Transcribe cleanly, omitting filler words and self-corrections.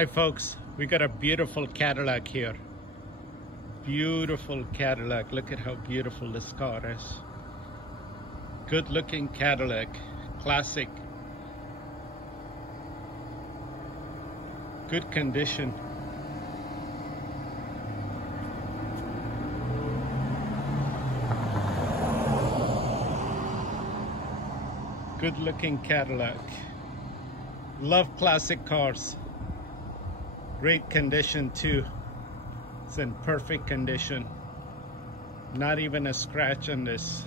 Hi folks, we got a beautiful Cadillac here. Beautiful Cadillac. Look at how beautiful this car is. Good looking Cadillac, classic. Good condition. Good looking Cadillac. Love classic cars. Great condition too. It's in perfect condition. Not even a scratch on this.